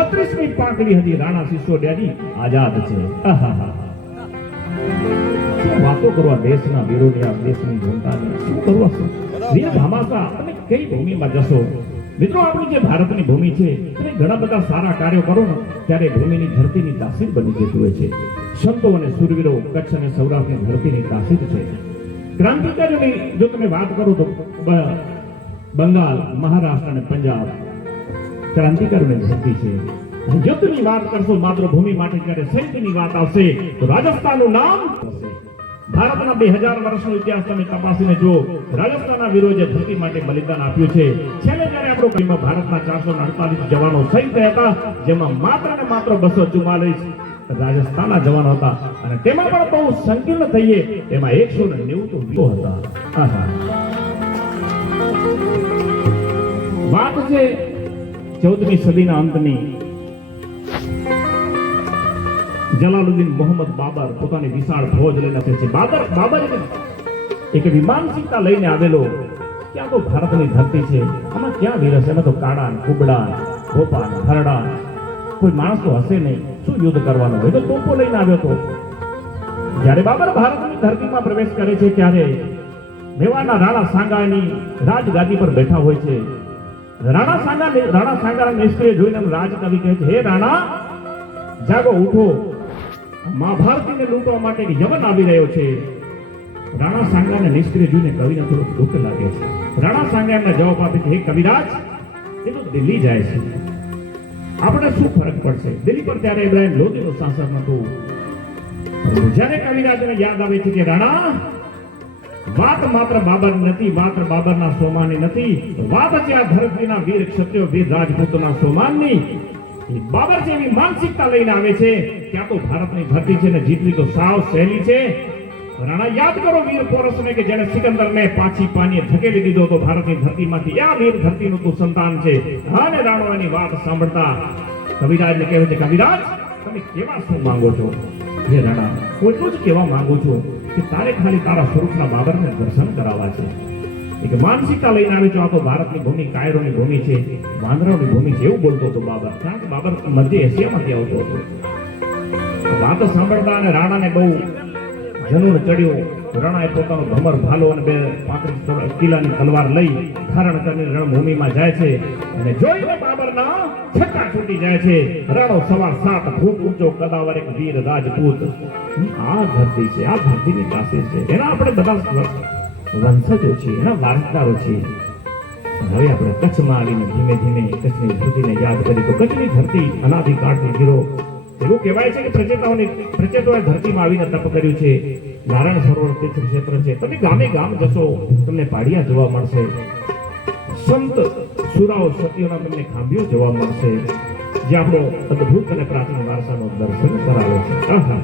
36મી પાંખડી હજી રાણા સિસોદિયાની આઝાદ છે. આહાહા, શું વાતો કરવા દેશના વીરોની, આ દેશની જનતાની શું કરવા છે? વીર ભામાસા, તમે કઈ ભૂમિમાં જશો? મિત્રો, આપણી જે ભારતની ભૂમિ છે, તમે ઘણા બધા સારા કાર્યો કરો ને ત્યારે ભૂમિની ધરતીની તાસીર બની જતી હોય છે. સંતો અને સુરવીરો કચ્છ અને સૌરાષ્ટ્રની ધરતીની તાસીર છે. ક્રાંતિકારીઓની જો તમે વાત કરો તો બંગાળ, મહારાષ્ટ્ર અને પંજાબ ક્રાંતિકારીઓની ધરતી છે. યુદ્ધની વાત કરશો માતૃભૂમિ માટે, જ્યારે સૈન્યની વાત આવશે તો રાજસ્થાનનું નામ હશે. ભારતના 2000 વર્ષનો ઇતિહાસ તમે તપાસીને જો, રાજસ્થાનના વીરો જે ધરતી માટે બલિદાન આપ્યું છે. છેલ્લે જ્યારે આપણો કઈમાં ભારતના 448 જવાનો શહીદ થયા હતા, જેમાં માત્ર ને માત્ર 244 રાજસ્થાનના જવાનો હતા, અને તેમાં પણ બહુ સંકીર્ણ થઈએ એમાં 190 તો વીરો હતા. આહા, વાત છે 14મી સદીના અંતની. જલાલુદ્દીન મોહમ્મદ બાબર પોતાની વિશાળ ફોજ લઈને છે. બાબર એક વિમાનસિકતા લઈને આવેલો. ક્યાં તો ભારતની ધરતી છે, આમાં ક્યાં વીર હશે? એમાં તો કાડા, કુબડા, ભોપા, હરડા, કોઈ માણસ તો હશે નહીં. શું યુદ્ધ કરવાનું હોય? તો તોપો લઈને આવ્યો હતો. જ્યારે બાબર ભારતની ધરતીમાં પ્રવેશ કરે છે ત્યારે મેવાડના રાણા સાંગાની રાજગાદી પર બેઠા હોય છે. રાણા સાંગાના નિષ્ક્રિય જોઈને રાજકવિ કહે છે, હે રાણા, જાગો, ઉઠો, મહાભારતીને લૂંટવા માટે યમન આવી રહ્યો છે. રાણા સાંગાને નિષ્ક્રિય જોઈને કવિને થોડું દુઃખ લાગે છે. રાણા સાંગા એમને જવાબ આપે છે, હે કવિરાજ, એ તો દિલ્હી જાય છે, આપણે શું ફરક પડશે? દિલ્હી પર ત્યારે ઇબ્રાહિમ લોધીનું શાસન હતું. જ્યારે કવિરાજને યાદ આવે છે કે રાણા, વાત માત્ર બાબર નથી, માત્ર બાબરના સોમાની નથી, વાત છે આ ધરતીના વીર ક્ષત્રિયો, વીર રાજપૂતોના સોમાનની. બાબર જેવી માનસિકતા લઈને આવે છે કે આ તો ભારતની ધરતી છે ને જીતવી તો સાવ સહેલી છે. રાણા યાદ કરો વીર પોરસને કે જેને સિકંદરને પાછી પાનીએ ધકેલી દીધો તો ભારતની ધરતીમાંથી. આ વીર ધરતીનું તું સંતાન છે. અને રાણાની વાત સાંભળતા કવિરાજને કહે છે, કવિરાજ, તમે કેવા શું માંગો છો? હે રાણા, હું એટલું જ કહેવા માંગુ છું કે તારે ખાલી તારા સ્વરૂપના બાબરને દર્શન કરાવવા છે. એક માનસિકતા લઈને આવી છો, આ તો ભારતની ભૂમિ કાયરોની ભૂમિ છે, વાંદરાઓની ભૂમિ છે, એવું બોલતો હતો બાબર. કારણ કે બાબર મધ્ય એશિયામાંથી આવતો હતો. વાત સાંભળતા અને રાણાને બહુ જનૂન ચડ્યું. રાણાએ પોતાનો ભમર, ભાલો અને 35 કિલ્લાની તલવાર લઈ ધારણ કરીને રણભૂમિમાં જાય છે. અને જોઈને બાબરના છક્કા છૂટી જાય છે. રાણો સવાર 7 ફૂટ ઊંચો, કદાવર એક વીર રાજપૂત. આ ધરતી છે, આ ધરતીની તાસીર છે, એના આપણે બધા વંશજો છે, એના વારસદારો છે. હવે આપણે કચ્છમાં આવીને ધીમે ધીમે કચ્છની ધરતીને યાદ કરી તો કચ્છની ધરતી અનાદિકાળથી વીરો, એવું કહેવાય છે કે પ્રચેતોએ ધરતીમાં આવીને તપ કર્યું છે. નારાયણ સરોવર તીર્થ ક્ષેત્ર છે. તમે ગામે ગામ જશો, તમને પાડિયા જોવા મળશે, સંત સુરાઓ સતીઓના તમને ખાંભીઓ જોવા મળશે, જે આપણો અદ્ભુત અને પ્રાચીન વારસાનો દર્શન કરાવે છે. આહા,